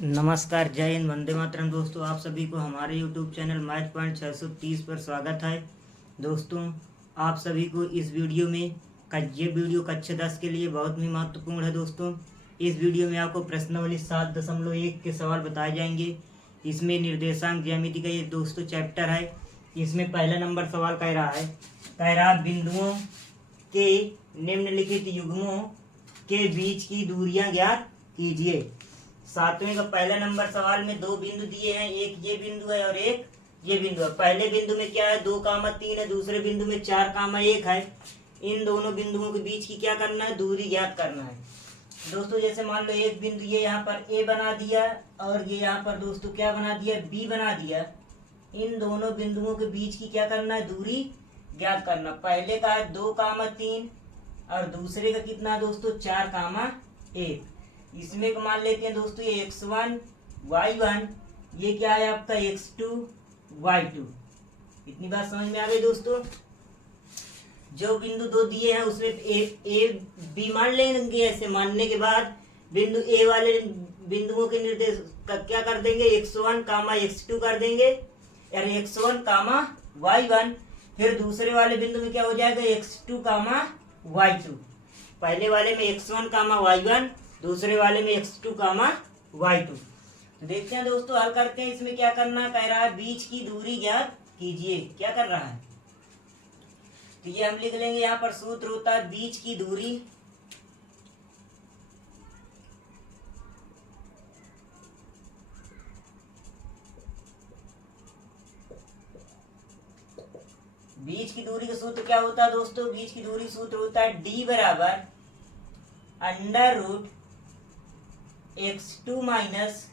नमस्कार, जय हिंद, वंदे मातरम। दोस्तों, आप सभी को हमारे YouTube चैनल मैथ पॉइंट 630 पर स्वागत है। दोस्तों, आप सभी को इस वीडियो में ये वीडियो कक्षा 10 के लिए बहुत ही महत्वपूर्ण है। दोस्तों, इस वीडियो में आपको प्रश्नावली 7.1 के सवाल बताए जाएंगे। इसमें निर्देशांक ज्यामिति का ये दोस्तों चैप्टर है। इसमें पहला नंबर सवाल कह रहा बिंदुओं के निम्नलिखित युग्मों के बीच की दूरियां ज्ञात कीजिए। सातवें का पहला नंबर सवाल में दो बिंदु दिए हैं, एक ये बिंदु है और एक ये बिंदु है। पहले बिंदु में क्या है, 2, 3 है, दूसरे बिंदु में 4, 1 है। इन दोनों बिंदुओं के बीच की क्या करना है, दूरी ज्ञात करना है। दोस्तों, जैसे मान लो एक बिंदु ये यहाँ पर ए बना दिया और ये यहाँ पर दोस्तों क्या बना दिया, बी बना दिया। इन दोनों बिंदुओं के बीच की क्या करना है, दूरी ज्ञात करना। पहले का है 2, 3 और दूसरे का कितना है दोस्तों, 4, 1। इसमें मान लेते हैं दोस्तों ये x1 y1, ये क्या है आपका x2 y2। इतनी बात समझ में आ गई दोस्तों। जो बिंदु दो दिए हैं उसमें ए बी मान लेंगे। ऐसे मानने के बाद बिंदु ए वाले बिंदुओं के निर्देश का क्या कर देंगे, x1, x2 कर देंगे, यानी x1, y1। फिर दूसरे वाले बिंदु में क्या हो जाएगा, x2, y2। पहले वाले में x1, y1, दूसरे वाले में x2, y2। तो देखते हैं दोस्तों, हल करते हैं। इसमें क्या करना कह रहा है, बीच की दूरी ज्ञात कीजिए। क्या कर रहा है, तो ये हम लिख लेंगे। यहाँ पर सूत्र होता है बीच की दूरी का सूत्र क्या होता है दोस्तों, बीच की दूरी सूत्र होता है d बराबर √ x2 माइनस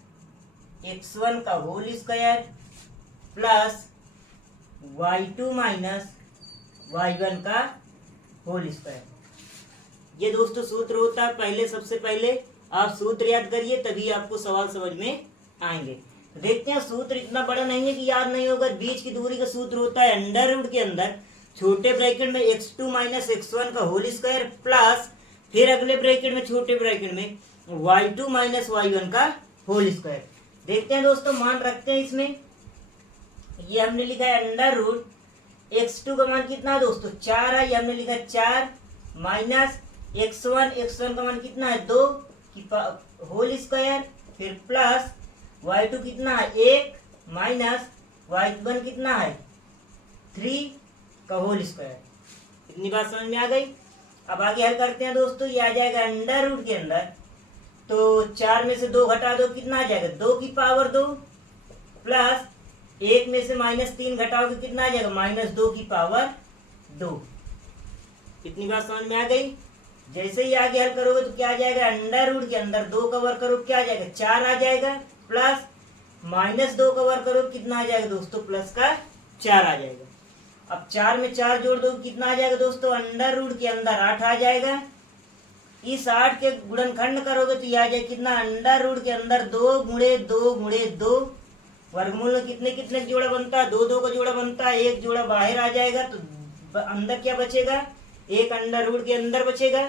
x1 का whole square plus y2 minus y1 का होल स्क्वायर। ये दोस्तों सूत्र होता है। पहले सबसे पहले आप सूत्र याद करिए, तभी आपको सवाल समझ में आएंगे। तो देखते हैं, सूत्र इतना बड़ा नहीं है कि याद नहीं होगा। बीच की दूरी का सूत्र होता है √ के अंदर छोटे ब्रैकेट में x2 माइनस x1 का होल स्क्वायर प्लस फिर अगले ब्रैकेट में छोटे ब्रैकेट में y2 माइनस y1 का होल स्क्वायर। देखते हैं दोस्तों, मान रखते हैं इसमें। ये हमने लिखा है √ x2 का मान कितना है दोस्तों, 4 है। ये हमने लिखा है 4 माइनस x1 का मान कितना है, 2 की होल स्क्वायर, फिर प्लस y2 कितना है, 1 माइनस y1 कितना है, 3 का होल स्क्वायर। इतनी बात समझ में आ गई। अब आगे हल करते हैं दोस्तों। ये आ जाएगा √ के अंदर, तो 4 में से 2 घटा दो, कितना आ जाएगा, 2 की पावर 2 प्लस 1 में से -3 घटाओगे, कितना आ जाएगा, -2 की पावर 2। इतनी बात समझ में आ गई। जैसे ही आगे हल करोगे तो क्या आ जाएगा, √ के अंदर 2 कवर करो, क्या आ जाएगा, 4 आ जाएगा, प्लस -2 कवर करो, कितना आ जाएगा दोस्तों, प्लस का 4 आ जाएगा। अब 4 में 4 जोड़ दो, कितना आ जाएगा दोस्तों, √ के अंदर 8 आ जाएगा। इस 8 के गुणनखंड करोगे तो ये आ जाएगा कितना, √ के अंदर 2 गुणे 2 गुणे 2। वर्गमूल में कितने कितने जोड़ा बनता है, 2 2 का जोड़ा बनता है, एक जोड़ा बाहर आ जाएगा, तो अंदर क्या बचेगा, एक √ के अंदर बचेगा।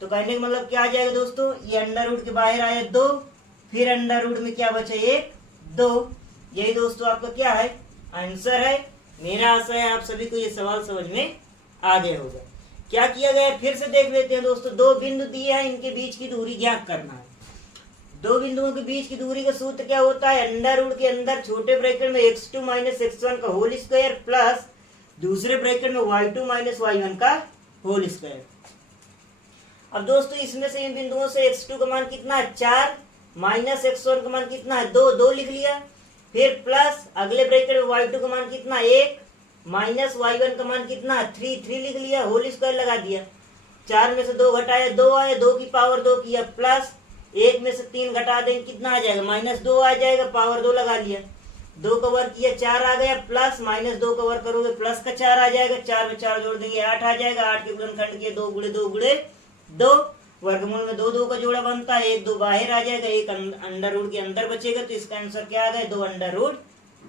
तो कहने का मतलब क्या आ जाएगा दोस्तों, ये √ के बाहर आया 2, फिर √ में क्या बचा, 1 2। यही दोस्तों आपका क्या है, आंसर है। मेरा आशा है आप सभी को ये सवाल समझ में आ गया होगा। क्या किया गया फिर से देख लेते हैं दोस्तों। दो बिंदु दिए हैं, इनके बीच की दूरी ज्ञात करना है। दो बिंदुओं के बीच की दूरी का सूत्र क्या होता है, √ के अंदर छोटे ब्रैकेट में x2 माइनस x1 का होल स्क्वायर प्लस दूसरे ब्रैकेट में y2 माइनस y1 का होल स्क्वायर। अब दोस्तों इसमें से इन बिंदुओं से x2 का मान कितना है, 4 माइनस x1 का मान कितना है, 2 2 लिख लिया। फिर प्लस अगले ब्रैकेट में y2 का मान कितना, 1 माइनस y1 का मान कितना है, 3 3 लिख लिया, होल स्क्वायर लगा दिया। 4 में से 2 घटाया, 2 आया, 2 की पावर 2 किया, प्लस 1 में से 3 घटा देंगे, कितना आ जाएगा, -2 आ जाएगा, पावर 2 लगा लिया। 2 कवर किया, 4 आ गया, प्लस -2 कवर करोगे, प्लस का 4 आ जाएगा। 4 में 4 जोड़ देंगे, 8 आ जाएगा। 8 के गुणनखंड किए, 2 गुणे 2 गुणे 2। वर्गमूल में 2 2 का जोड़ा बनता है, 1 2 बाहर आ जाएगा, एक √ के अंदर बचेगा। तो इसका आंसर क्या आ गया, 2 √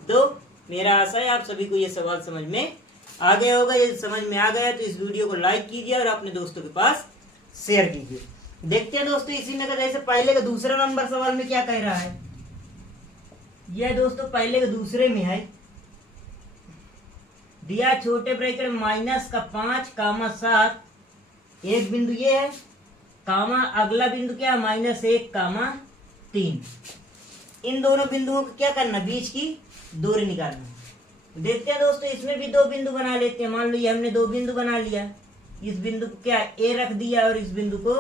2। मेरा आशा है आप सभी को ये सवाल समझ में आ गया होगा। ये समझ में आ गया तो इस वीडियो को लाइक कीजिए और अपने दोस्तों के पास शेयर कीजिए। देखते हैं दोस्तों इसी में जैसे पहले का दूसरा नंबर सवाल में क्या कह रहा है। यह दोस्तों पहले के दूसरे में है, दिया छोटे ब्रैकेट माइनस का 5 कामा 7, एक बिंदु ये है, कामा अगला बिंदु क्या, -1 कामा 3। इन दोनों बिंदुओं को क्या करना, बीच की दूरी निकालना। देखते हैं दोस्तों, इसमें भी दो बिंदु बना लेते हैं। मान लो ये हमने दो बिंदु बना लिया, इस बिंदु को क्या ए रख दिया और इस बिंदु को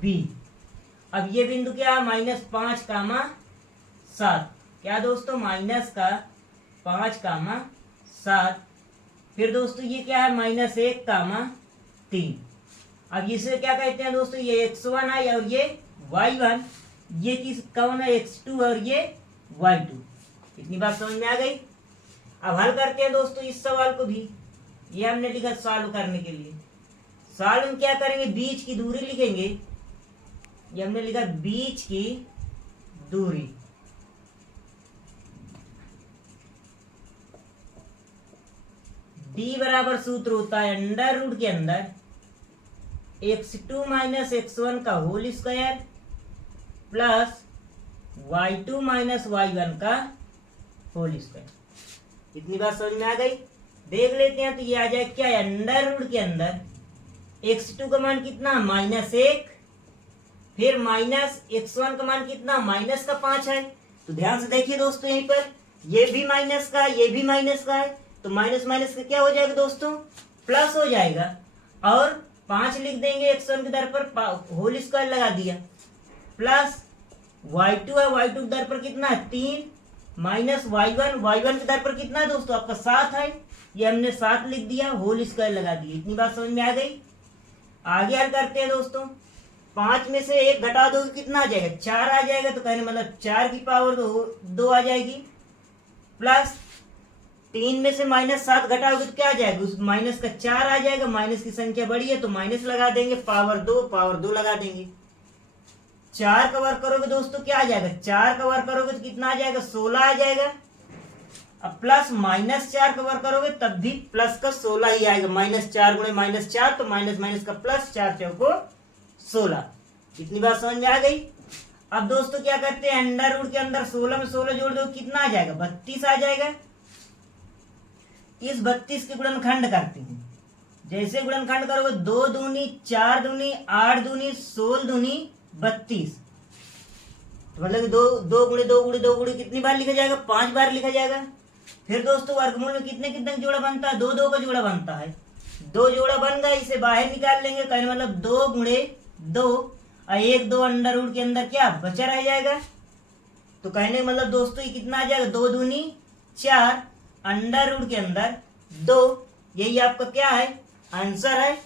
बी। अब ये बिंदु क्या है, -5 कामा 7, क्या दोस्तों, -5 कामा 7। फिर दोस्तों ये क्या है, -1 कामा 3। अब इसे क्या कहते हैं दोस्तों, ये x1 है और ये y1, ये किस कौन है, x2 और ये y2। इतनी बात समझ में आ गई। अब हल करते हैं दोस्तों इस सवाल को भी। ये हमने लिखा सॉल्व करने के लिए। सॉल्व में क्या करेंगे, बीच की दूरी लिखेंगे। ये हमने लिखा बीच की दूरी। d बराबर सूत्र होता है अंडर रूट के अंदर x2 माइनस x1 का whole square plus y2 minus y1 का होल स्क्वायर। इतनी बात समझ में आ गई। देख लेते हैं, तो ये आ जाए क्या है, अंडर रूट के अंदर x2 का मान कितना, -1, फिर माइनस x1 का मान कितना, -5 है। तो ध्यान से देखिए दोस्तों, यहीं पर ये भी माइनस का है, ये भी माइनस का है, तो माइनस माइनस का क्या हो जाएगा दोस्तों, प्लस हो जाएगा। और 5 लिख देंगे x1 के दर पर, होल स्क्वायर लगा दिया, प्लस y2 है, y2 के दर पर कितना है 3, माइनस y1 के दर पर कितना है दोस्तों आपका 7 है, ये हमने 7 लिख दिया, होल स्क्वायर लगा दिया। इतनी बात समझ में आ गई। आगे हल करते हैं दोस्तों। 5 में से 1 घटा दो कितना आ जाएगा, 4 आ जाएगा। तो कहने मतलब 4 की पावर 2 आ जाएगी, प्लस 3 में से -7 घटाओगे तो क्या आ जाएगा, उस माइनस का 4 आ जाएगा। माइनस की संख्या बड़ी है तो माइनस लगा देंगे, पावर 2 लगा देंगे। 4 का वर्ग करोगे दोस्तों क्या आ जाएगा, 4 का वर्ग करोगे तो कितना आ जाएगा, 16 आ जाएगा। अब प्लस -4 का वर्ग करोगे तब भी प्लस का 16 ही आएगा। -4 गुणे -4 तो माइनस माइनस का प्लस, 4 चौको 16। इतनी बात समझ में आ गई। अब दोस्तों क्या करते हैं, अंडर रूट के अंदर 16 में 16 जोड़ दो कितना आ जाएगा, 32 आ जाएगा। इस 32 के गुणनखंड करते हैं। जैसे गुणनखंड करोगे 2 दूनी 4 दूनी 8 दूनी 16 दूनी 32, मतलब 2 गुणे 2 गुणे 2 गुणे कितनी बार लिखा जाएगा, 5 बार लिखा जाएगा। फिर दोस्तों वर्गमूल में कितने कितने जोड़ा बनता है, 2 का जोड़ा बनता है। 2 जोड़ा बन गया, इसे बाहर निकाल लेंगे, कहने मतलब 2 गुणे 2 और 1 2 अंडर रूट के अंदर क्या बचा रह जाएगा। तो कहने मतलब दोस्तों ये कितना आ जाएगा, 2 दूनी 4 अंडर रूट के अंदर 2। यही आपका क्या है, आंसर है।